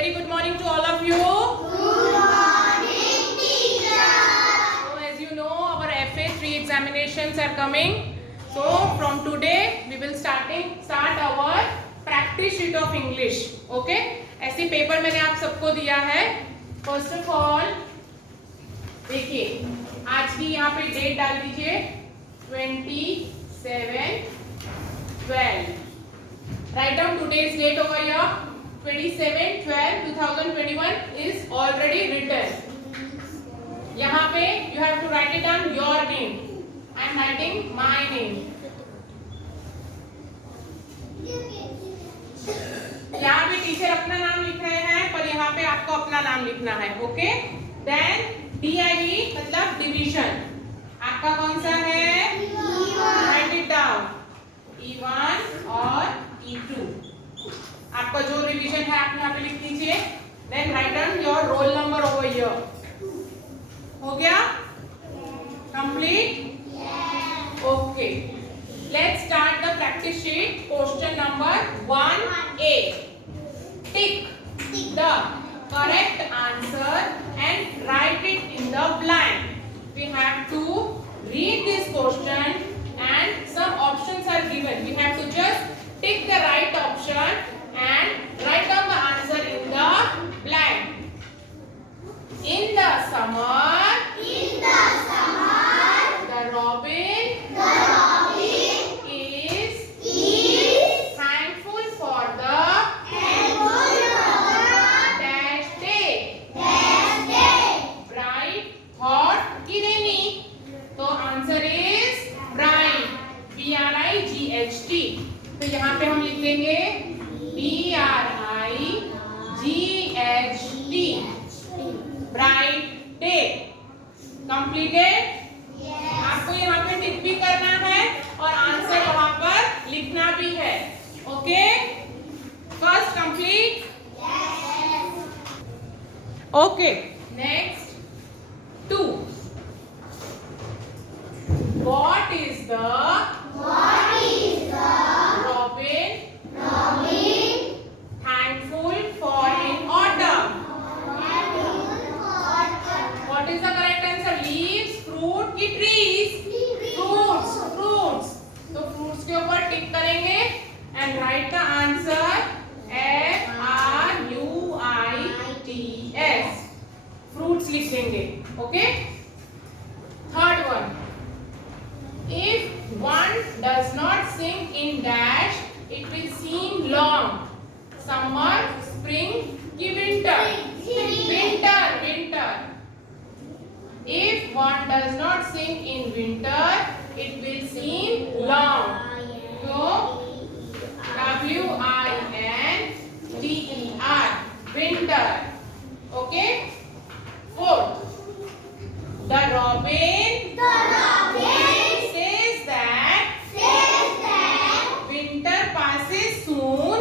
very good morning to all of you. Good morning, teacher. So as you know, our FA3 examinations are coming. So from today we will start our practice sheet of English. Okay? ऐसी paper मैंने आप सबको दिया है. First of all, देखिए आज की यहाँ पे डेट डाल दीजिए 27/12. Write down today's date over here. 27/12/2021 is already written. यहाँ पे you have to write it down your name. I am writing my name. यहाँ पे टीचर अपना नाम लिख रहे हैं पर यहाँ पे आपको अपना नाम लिखना है. ओके? Then DIV मतलब डिवीजन. आपका कौन सा है? Write it down. E1 और E2. आपका जो रिवीजन है आप यहाँ पे लिख दीजिए. Then write down your roll number over here. हो गया? Complete? Okay. Let's start the practice sheet. Question number 1A. Tick the correct answer and write it in the blank. We have to read this question and some options are given. We have to just tick the right option and write down the answer in the blank. In the summer, the robin is thankful for the dash day. Bright, hot ki rainy. तो answer is bright. BRIGHT. तो यहाँ पे हम लिख देंगे BRIGHT. Bright day. Completed. आपको यहाँ पे टिक भी करना है और आंसर वहां पर लिखना भी है. Okay? First complete. Okay. Next 2. What is the robin thankful for in autumn? What is the correct answer? Leaves, fruit की trees? Fruits. तो fruits के ऊपर टिक करेंगे and write the answer FRUITS. Fruits लिख देंगे. Okay? Third one. If one does not sing in dash, it will seem long. Summer, spring ki winter. Winter. If one does not sing in winter, it will seem long. So WINTER. Winter. Okay? Fourth. The robin says that winter passes soon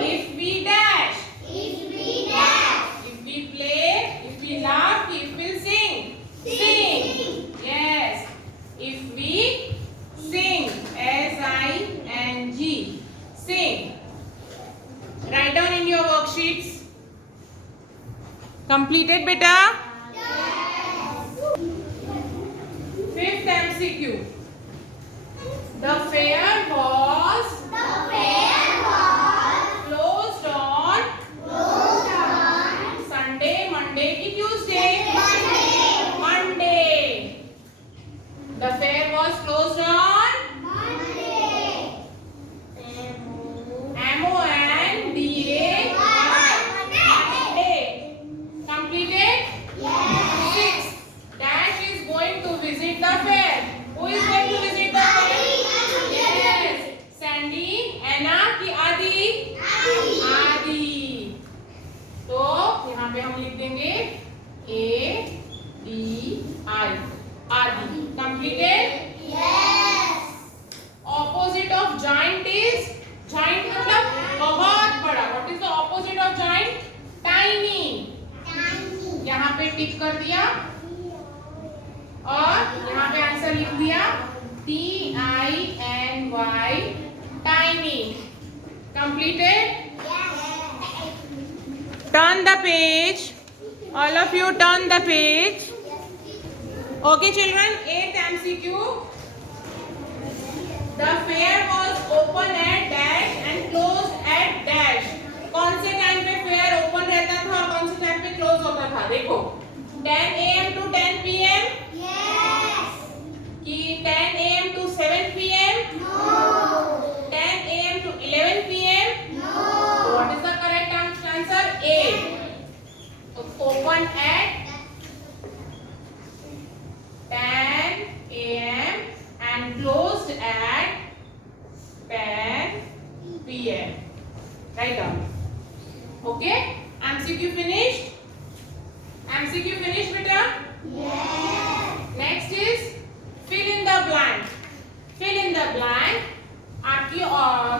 if we dash. If we play, if we laugh, if we sing. Yes. If we sing. SING. Sing. Write down in your worksheets. Completed, beta? Fifth MCQ. The fair was closed on Sunday, Monday ki Tuesday. Monday. The fair was closed on MONDAY. Monday. Completed? Six. Dash is going to visit the fair. Who is going to visit the fair? Yes. Sandy, Anna की आदि? आदि. तो यहाँ पे हम लिख देंगे ADI. आदि. Completed? Opposite of giant is? Giant मतलब बहुत बड़ा. What is the opposite of giant? Tiny. यहाँ पे टिक कर दिया और यहाँ पे आंसर लिख दिया TINY. Tiny. Completed? Turn the page. All of you turn the page. Okay, children. 8th MCQ. The fair was open at dash and closed at dash. कौन से टाइम पे फेयर ओपन रहता था और कौन से टाइम पे क्लोज होता था? देखो 10 AM to 10 PM. Yes. कि 10 AM to 7 PM. No. 10 AM to 11 PM. No. So what is the correct answer? A. Open at 10 AM and closed at 10 PM. Write down. Okay? MCQ finished? MCQ finished, beta? Yes. Next is fill in the blank. Fill in the blank. आपकी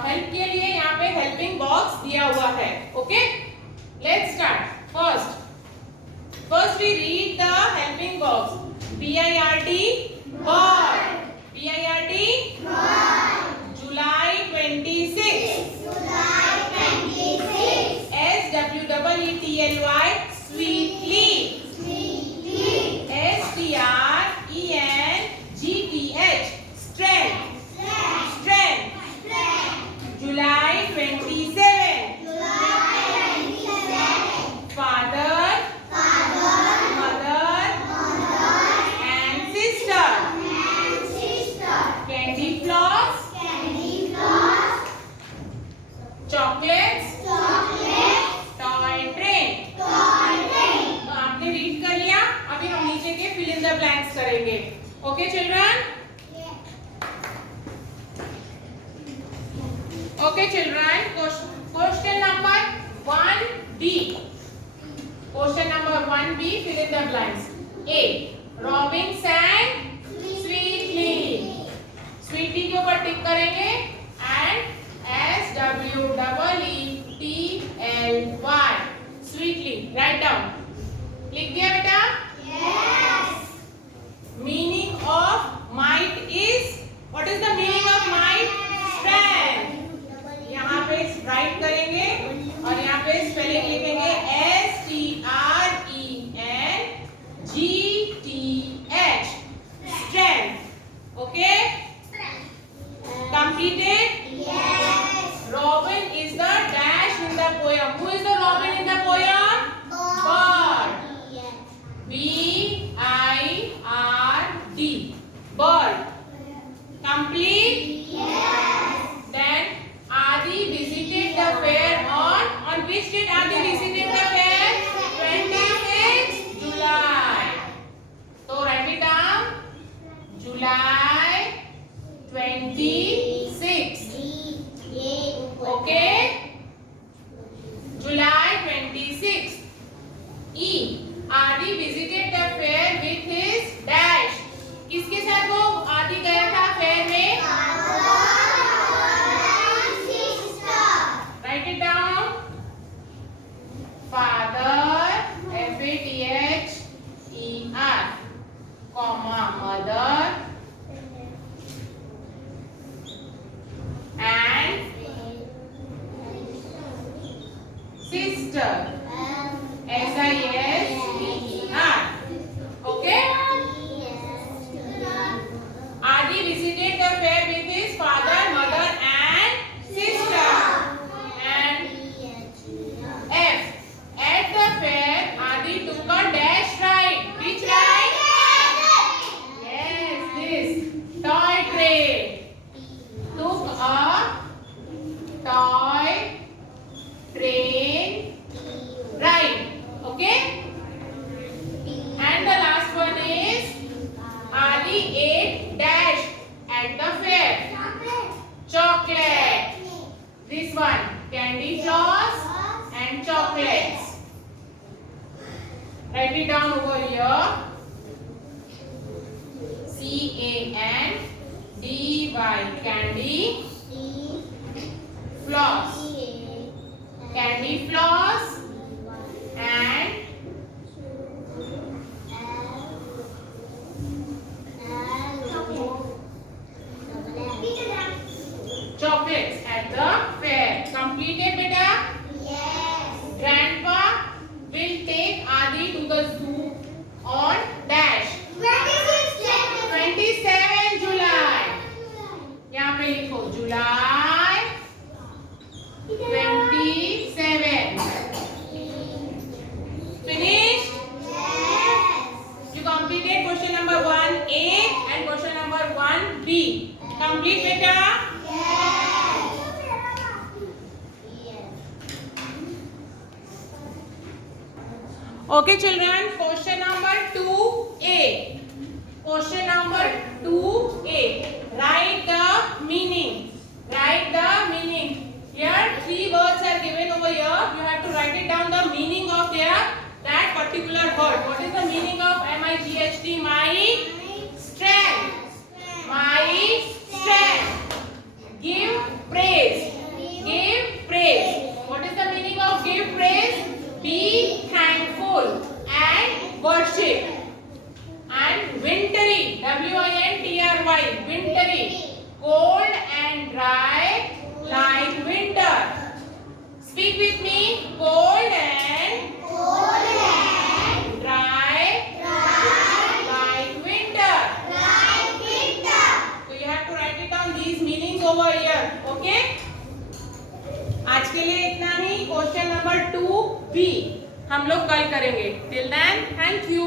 help के लिए यहाँ पे helping box दिया हुआ है. Okay, let's start. First we read the helping box. BIRD bird. BIRD Bird. July 26. July 26. SWEETLY sweetly. Sweetly. STRENGTH strength. Strength. Strength. July 27. July 27. Father, Father. mother, Mother. and sister. And sister. Candy floss, Candy floss. chocolates, Chocolate. toy train. Toy train. तो आपने read कर लिया. अभी हम नीचे के fill in the blanks करेंगे. Okay children? Okay children, question number 1B. Question number 1B, fill in the blanks. A. Robin sang sweetly. Sweetly के ऊपर टिक करेंगे and SWEETLY. Sweetly. Write down. लिख दिया बेटा? Yes. Meaning of might is, what is the meaning of might? Strength. यहाँ पे right करेंगे और यहाँ पे स्पेलिंग लिखेंगे STRENGTH. Strength. Okay? Completed? Yes. Robin is the dash in the poem. Who is the Robin in the poem? Bird. Yes. BIRD. Bird. Complete? Yes. Then Adi visited the fair on which date Adi visited the fair? 26 July. So write it down. July 26. Okay? July 26. E. Adi visited the fair with his dash. किसके साथ वो आदि गया था fair में? Write it down. Father, FATHER, comma, mother, and sister, SISTER. Okay? Adi visited the fair with his father, mother, and sister. And F. At the fair, Adi took a dash ride. Which ride? Yes, this. Toy train. Took a toy train ride. Okay? And the last one is Adi ate dash at the fair. Chocolate. This one. Candy floss and chocolates. Write it down over here. CANDY. Candy floss. Candy floss and chocolates at the fair. Completed, beta? Yes. Grandpa complete बेटा? Okay children, question number 2A. Question number 2A. Write the meaning. Write the meaning. Here 3 words are given over here. You have to write it down the meaning of that particular word. What is the meaning of MIGHT? My strength. My strength. Give praise. Give praise. What is the meaning of give praise? Be thankful and worship. And wintry, WINTRY, wintry, cold and dry like winter. Speak with me. Cold and dry like winter. So you have to write it down these meanings over here. Okay? आज के लिए इतना ही. Question number 2B हम लोग कल करेंगे. Till then, thank you.